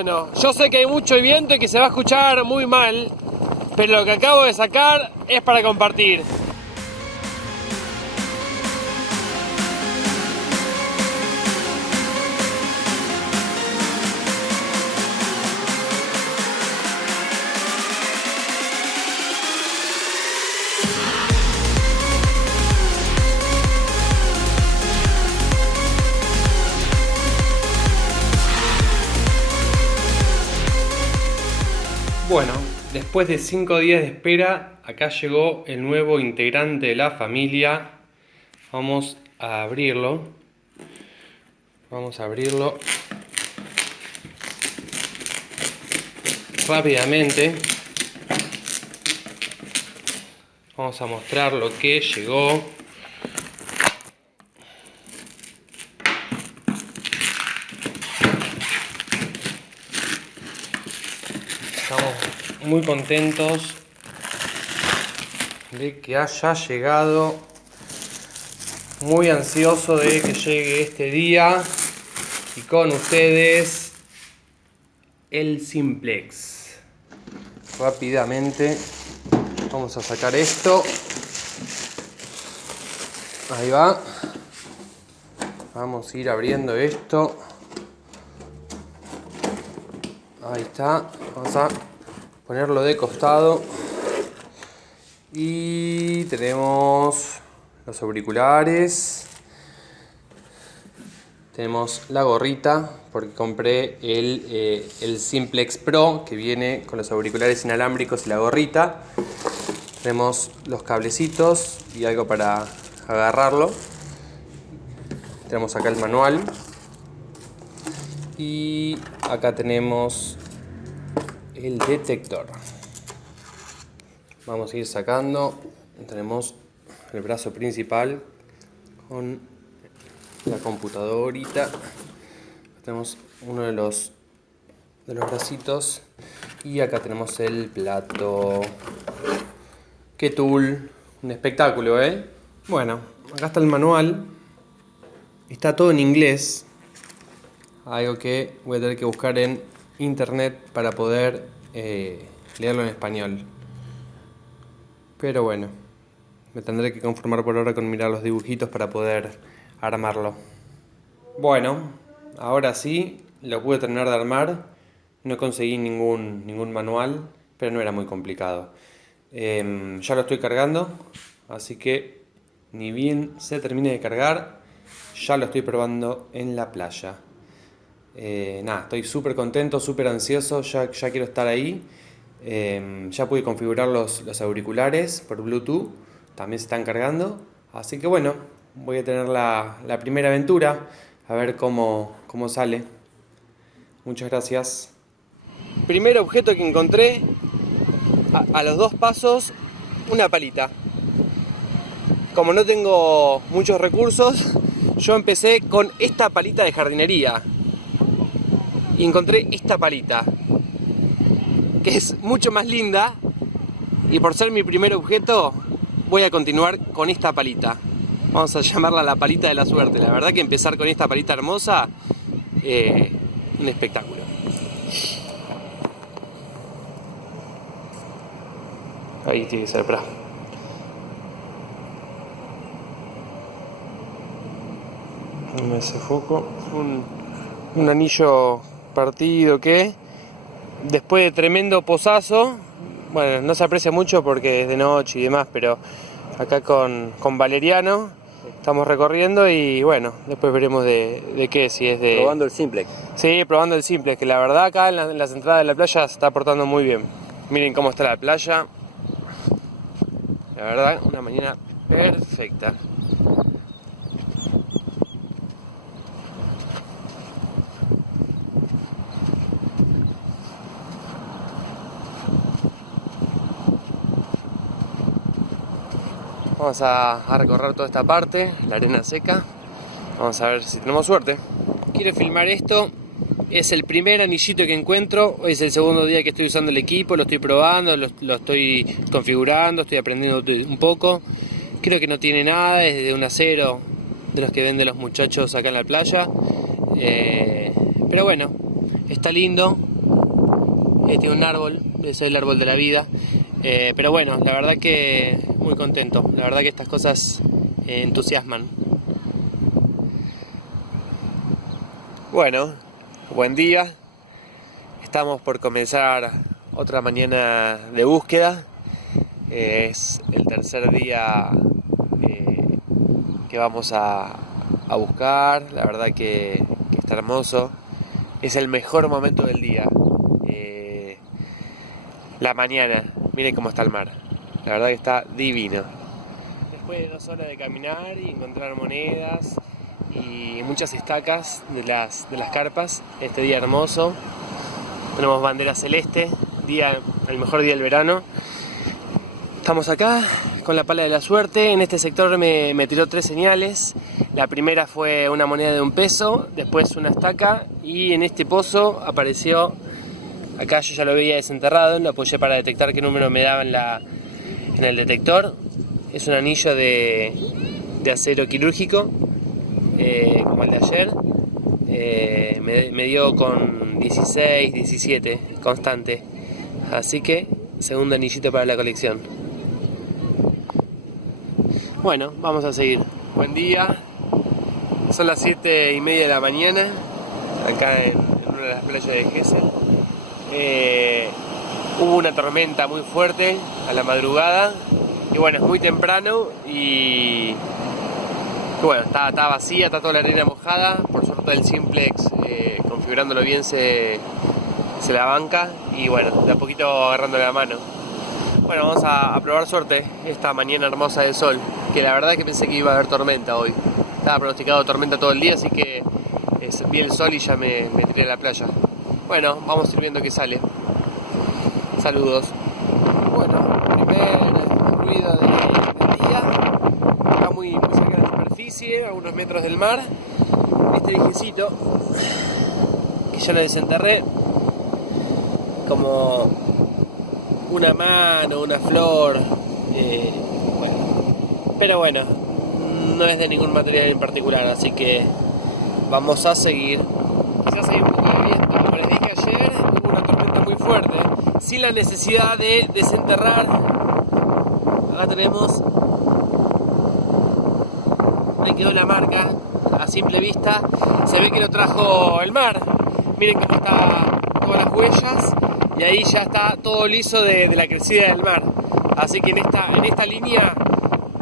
Bueno, yo sé que hay mucho viento y que se va a escuchar muy mal, pero lo que acabo de sacar es para compartir. Bueno, después de 5 días de espera, acá llegó el nuevo integrante de la familia. Vamos a abrirlo. Rápidamente. Vamos a mostrar lo que llegó. Estamos muy contentos de que haya llegado, muy ansioso de que llegue este día, y con ustedes el Simplex. Rápidamente vamos a sacar esto. Ahí va. Vamos a ir abriendo esto. Ahí está. Vamos a ponerlo de costado. Y tenemos los auriculares. Tenemos la gorrita, porque compré el Simplex Pro, que viene con los auriculares inalámbricos y la gorrita. Tenemos los cablecitos y algo para agarrarlo. Tenemos acá el manual. Y acá tenemos el detector. Vamos a ir sacando. Tenemos el brazo principal con la computadorita. Tenemos uno de los bracitos. Y acá tenemos el plato. ¡Qué tool! Un espectáculo, ¿eh? Bueno, acá está el manual. Está todo en inglés. Algo que voy a tener que buscar en internet para poder leerlo en español. Pero bueno, me tendré que conformar por ahora con mirar los dibujitos para poder armarlo. Bueno, ahora sí, lo pude terminar de armar. No conseguí ningún manual, pero no era muy complicado. Ya lo estoy cargando, así que ni bien se termine de cargar, ya lo estoy probando en la playa. Estoy súper contento, súper ansioso, ya quiero estar ahí. Ya pude configurar los auriculares por Bluetooth, también se están cargando. Así que bueno, voy a tener la primera aventura, a ver cómo sale. Muchas gracias. Primer objeto que encontré, a los 2 pasos, una palita. Como no tengo muchos recursos, yo empecé con esta palita de jardinería. Y encontré esta palita, que es mucho más linda, y por ser mi primer objeto voy a continuar con esta palita. Vamos a llamarla la palita de la suerte. La verdad que empezar con esta palita hermosa, un espectáculo. Ahí tiene que ser, espera. No me hace foco. Un anillo partido que después de tremendo pozazo, bueno, no se aprecia mucho porque es de noche y demás, pero acá con Valeriano estamos recorriendo y bueno, después veremos de qué, si es de... Probando el Simplex. Sí, probando el Simplex, que la verdad acá en las entradas de la playa se está portando muy bien. Miren cómo está la playa. La verdad, una mañana perfecta. Vamos a recorrer toda esta parte, la arena seca. Vamos a ver si tenemos suerte. Quiero filmar esto. Es el primer anillito que encuentro. Hoy es el segundo día que estoy usando el equipo. Lo estoy probando, lo estoy configurando, estoy aprendiendo un poco. Creo que no tiene nada, es de un acero de los que venden los muchachos acá en la playa. Pero bueno, está lindo. un árbol, es el árbol de la vida. Pero bueno, la verdad que muy contento. La verdad que estas cosas entusiasman. Bueno, buen día. Estamos por comenzar otra mañana de búsqueda. Es el tercer día que vamos a buscar. La verdad que está hermoso. Es el mejor momento del día. La mañana. Miren cómo está el mar. La verdad que está divino. Después de 2 horas de caminar y encontrar monedas y muchas estacas de las carpas, este día hermoso. Tenemos bandera celeste, el mejor día del verano. Estamos acá con la pala de la suerte. En este sector me tiró 3 señales. La primera fue una moneda de 1 peso, después una estaca, y en este pozo apareció, acá yo ya lo veía desenterrado, lo apoyé para detectar qué número me daba en el detector. Es un anillo de acero quirúrgico, como el de ayer. Me dio con 16, 17, constante. Así que, segundo anillito para la colección. Bueno, vamos a seguir. Buen día. Son las 7:30 de la mañana, acá en una de las playas de Gesell. Hubo una tormenta muy fuerte a la madrugada. Y bueno, es muy temprano y bueno, está vacía, está toda la arena mojada. Por suerte el Simplex, configurándolo bien, se la banca. Y bueno, de a poquito agarrando la mano. Bueno, vamos a probar suerte esta mañana hermosa de sol, que la verdad es que pensé que iba a haber tormenta hoy. Estaba pronosticado tormenta todo el día, así que vi el sol y ya me tiré a la playa. Bueno, vamos a ir viendo qué sale. Saludos. Bueno, primer ruido del día. Está muy cerca de la superficie, a unos metros del mar. Este viejecito, que ya lo desenterré, como una mano, una flor, pero bueno, no es de ningún material en particular, así que vamos a seguir. Quizás hay un poco de viento, como les dije ayer, hubo una tormenta muy fuerte, sin la necesidad de desenterrar. Acá tenemos, ahí quedó la marca, a simple vista, se ve que lo trajo el mar. Miren cómo está todas las huellas. Y ahí ya está todo liso de la crecida del mar. Así que en esta línea,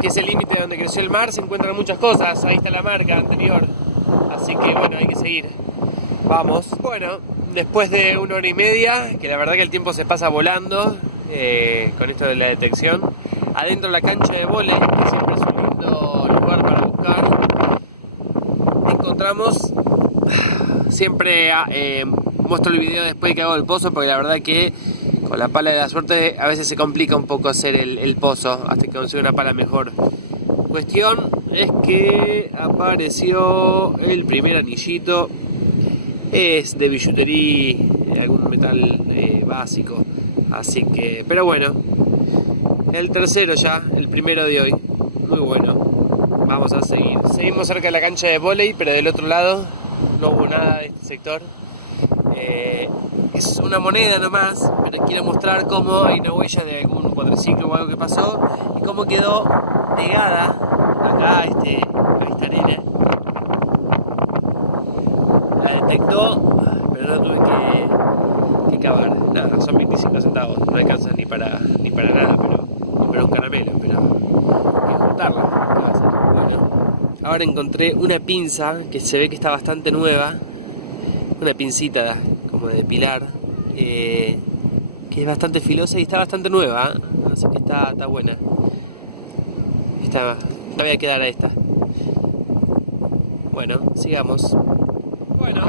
que es el límite donde creció el mar, se encuentran muchas cosas. Ahí está la marca anterior. Así que bueno, hay que seguir. Vamos. Bueno, después de 1 hora y media, que la verdad que el tiempo se pasa volando, con esto de la detección, adentro de la cancha de vóley, que siempre es un lindo lugar para buscar, encontramos siempre... muestro el video después de que hago el pozo, porque la verdad que con la pala de la suerte a veces se complica un poco hacer el pozo hasta que consiga una pala mejor. Cuestión es que apareció el primer anillito. Es de billutería, algún metal básico, así que, pero bueno, el tercero ya, el primero de hoy, muy bueno. Vamos a seguir. Seguimos cerca de la cancha de vóley, pero del otro lado no hubo nada de este sector. Es una moneda nomás, pero quiero mostrar cómo hay una huella de algún cuatriciclo o algo que pasó y cómo quedó pegada acá a esta arena. La detectó, pero no tuve que cavar. Nada, son 25 centavos, no alcanzan ni para nada, pero un caramelo, pero hay que juntarla. ¿Qué va a hacer? Bueno, ahora encontré una pinza que se ve que está bastante nueva. Una pincita como de depilar, que es bastante filosa y está bastante nueva, así que está buena. La voy a quedar a esta. Bueno, sigamos. Bueno,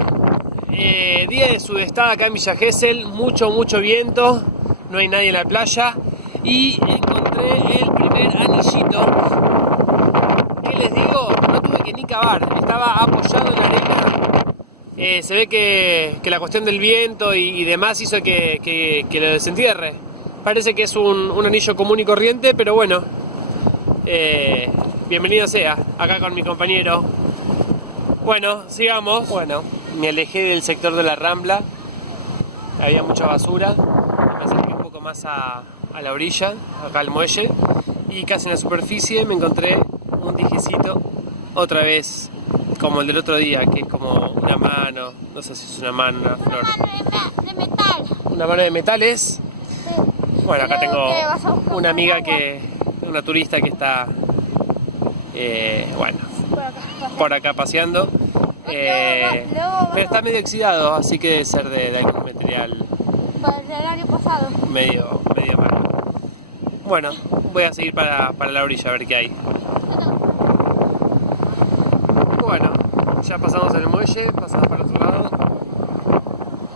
día de sudestada acá en Villa Gesell, mucho viento, no hay nadie en la playa y encontré el primer anillito. ¿Qué les digo? No tuve que ni cavar, estaba apoyado en la arena. Se ve que la cuestión del viento y demás hizo que lo desentierre. Parece que es un anillo común y corriente, pero bueno, bienvenido sea, acá con mi compañero. Bueno, sigamos. Bueno, me alejé del sector de la Rambla había mucha basura. Me acerqué un poco más a la orilla, acá al muelle, y casi en la superficie me encontré un dijecito, otra vez como el del otro día, que es como una mano, no sé si es una mano, una flor. Una mano de metal. Una mano de metales. Sí. Bueno, acá Creo que vas a tengo buscar una amiga agua. una turista que está, bueno, Por acá. por acá paseando. Pero está medio oxidado, así que debe ser de algún material Del año pasado. medio malo. Bueno, voy a seguir para la orilla a ver qué hay. Bueno, ya pasamos el muelle, pasamos para el otro lado.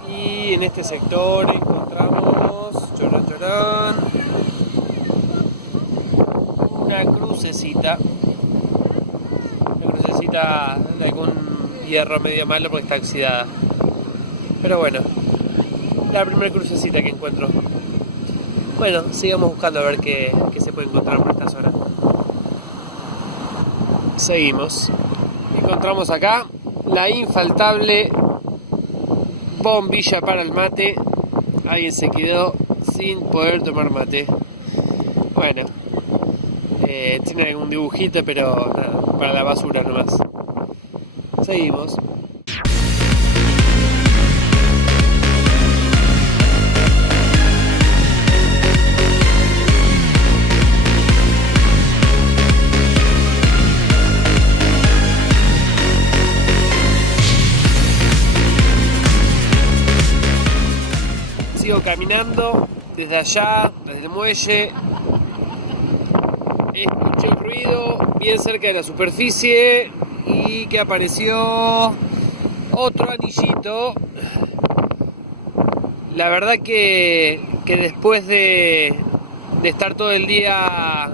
Y en este sector encontramos, chorón, chorón, una crucecita. Una crucecita de algún hierro medio malo porque está oxidada. Pero bueno, la primera crucecita que encuentro. Bueno, sigamos buscando a ver qué se puede encontrar por esta zona. Seguimos. Encontramos acá la infaltable bombilla para el mate. Alguien se quedó sin poder tomar mate. Bueno, tiene algún dibujito, pero nada, para la basura nomás. Seguimos. Sigo caminando desde allá, desde el muelle. Escuché un ruido bien cerca de la superficie y que apareció otro anillito. La verdad que después de estar todo el día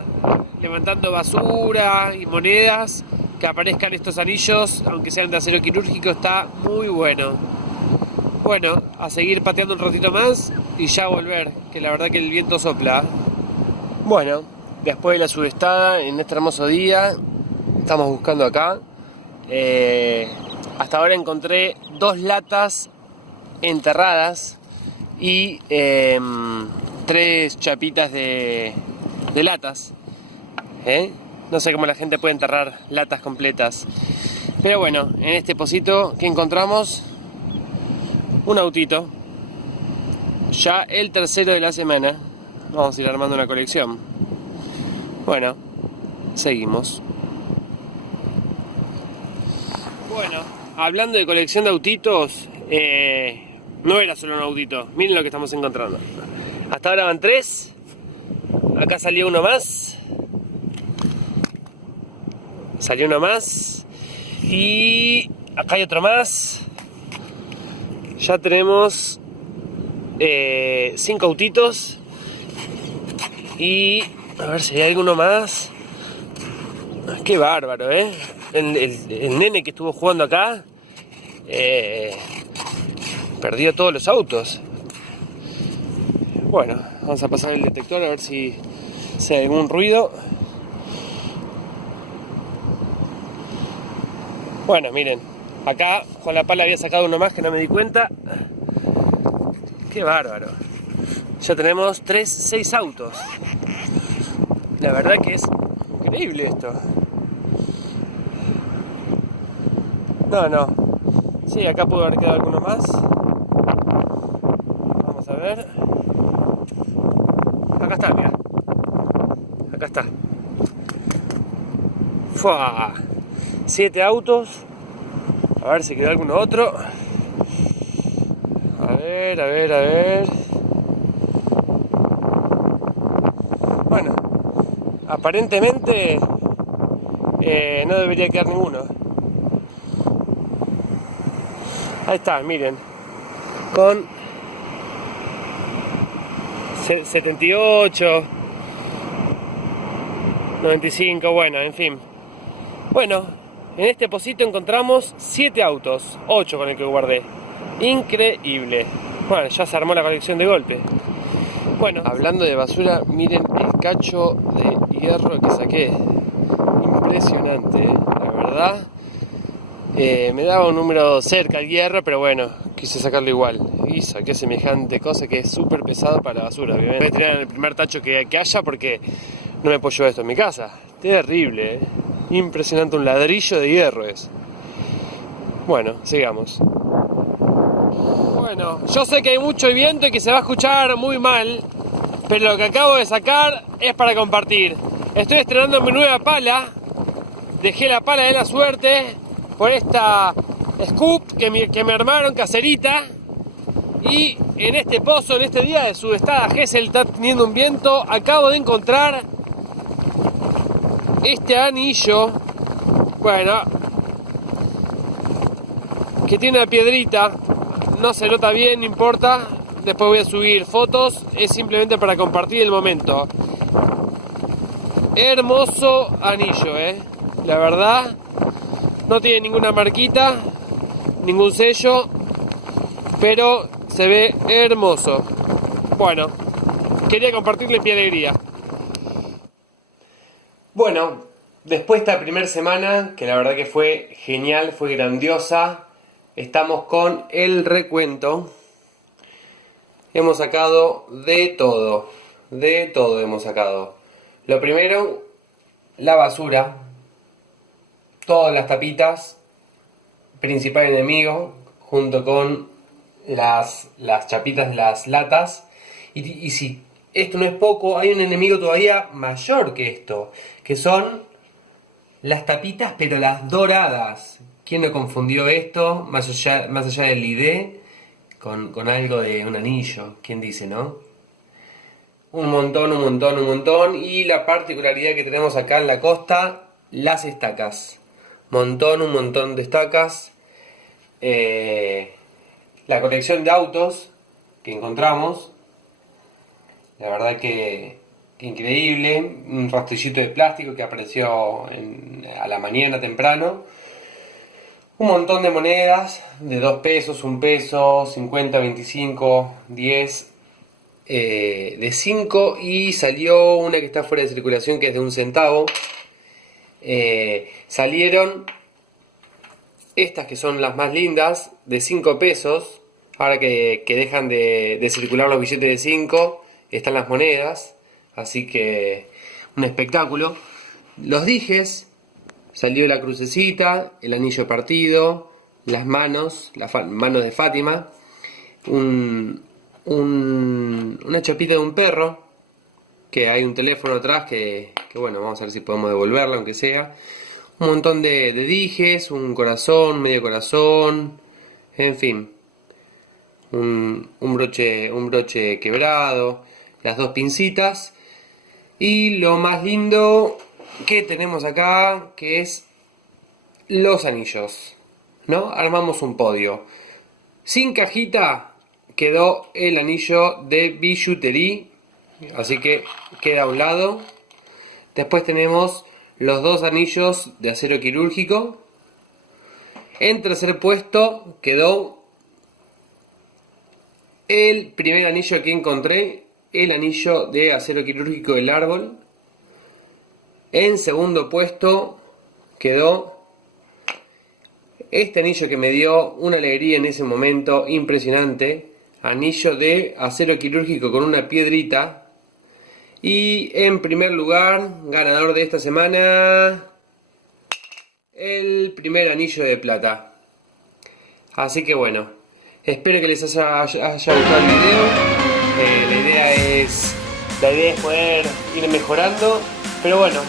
levantando basura y monedas, que aparezcan estos anillos, aunque sean de acero quirúrgico, está muy bueno. Bueno, a seguir pateando un ratito más y ya volver, que la verdad que el viento sopla. Bueno, después de la sudestada, en este hermoso día, estamos buscando acá. Hasta ahora encontré 2 latas enterradas y 3 chapitas de latas. No sé cómo la gente puede enterrar latas completas. Pero bueno, en este pocito que encontramos, un autito, ya el tercero de la semana. Vamos a ir armando una colección. Bueno, seguimos. Bueno, hablando de colección de autitos, no era solo un autito. Miren lo que estamos encontrando. Hasta ahora van 3. Acá salió uno más. Salió uno más. Y acá hay otro más. Ya tenemos 5 autitos. Y a ver si hay alguno más. Qué bárbaro, el nene que estuvo jugando acá perdió todos los autos. Bueno, vamos a pasar el detector a ver si hay algún ruido. Bueno, miren, acá con la pala había sacado uno más que no me di cuenta. Qué bárbaro. Ya tenemos 6 autos. La verdad que es increíble esto. No. Sí, acá pudo haber quedado alguno más. Vamos a ver. Acá está, mira. Acá está. ¡Fua! 7 autos. A ver si quedó alguno otro. A ver. Bueno, aparentemente no debería quedar ninguno. Ahí está, miren. Con 78, 95, bueno, en fin. Bueno, en este pocito encontramos 7 autos, 8 con el que guardé. Increíble. Bueno, ya se armó la colección de golpe. Bueno, hablando de basura, miren el cacho de hierro que saqué. Impresionante, la verdad. Me daba un número cerca al hierro, pero bueno, quise sacarlo igual. Y saqué semejante cosa que es súper pesado para la basura. Voy a tirar en el primer tacho que haya porque no me puedo llevar esto en mi casa. Terrible, ¿eh? Impresionante, un ladrillo de hierro es. Bueno, sigamos. Bueno, yo sé que hay mucho viento y que se va a escuchar muy mal, pero lo que acabo de sacar es para compartir. Estoy estrenando mi nueva pala. Dejé la pala de la suerte por esta scoop que me armaron caserita. Y en este pozo, en este día de sudestada Gesell está teniendo un viento, acabo de encontrar este anillo. Bueno, que tiene una piedrita. No se nota bien, no importa. Después voy a subir fotos. Es simplemente para compartir el momento. Hermoso anillo, la verdad. No tiene ninguna marquita, ningún sello, pero se ve hermoso. Bueno, quería compartirles mi alegría. Bueno, después de esta primera semana, que la verdad que fue genial, fue grandiosa, estamos con el recuento. Hemos sacado de todo hemos sacado. Lo primero, la basura, todas las tapitas, principal enemigo, junto con las chapitas de las latas. Y si esto no es poco, hay un enemigo todavía mayor que esto, que son las tapitas, pero las doradas. ¿Quién no confundió esto, más allá del ID, con algo de un anillo? ¿Quién dice, no? Un montón. Y la particularidad que tenemos acá en la costa, las estacas. Un montón de estacas. La colección de autos que encontramos, la verdad que increíble. Un rastrillito de plástico que apareció a la mañana temprano. Un montón de monedas de 2 pesos, 1 peso, 50, 25, 10, de 5, y salió una que está fuera de circulación que es de 1 centavo. Salieron estas que son las más lindas de 5 pesos. Ahora que dejan de circular los billetes de 5, están las monedas, así que un espectáculo. Los dijes, salió la crucecita, el anillo partido, las manos, manos de Fátima, una chapita de un perro, que hay un teléfono atrás que bueno, vamos a ver si podemos devolverla aunque sea. Un montón de dijes, un corazón, medio corazón, en fin, un broche quebrado, las 2 pincitas, y lo más lindo que tenemos acá, que es los anillos, ¿no? Armamos un podio. Sin cajita quedó el anillo de bijoutería, así que queda a un lado. Después tenemos los 2 anillos de acero quirúrgico. En tercer puesto quedó el primer anillo que encontré, el anillo de acero quirúrgico del árbol. En segundo puesto quedó este anillo que me dio una alegría en ese momento impresionante, anillo de acero quirúrgico con una piedrita. Y en primer lugar, ganador de esta semana, el primer anillo de plata. Así que bueno, espero que les haya gustado el video. La idea es poder ir mejorando, pero bueno,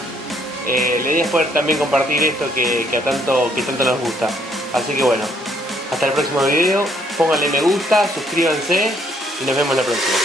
la idea es poder también compartir esto que tanto nos gusta. Así que bueno, hasta el próximo video, pónganle me gusta, suscríbanse y nos vemos la próxima.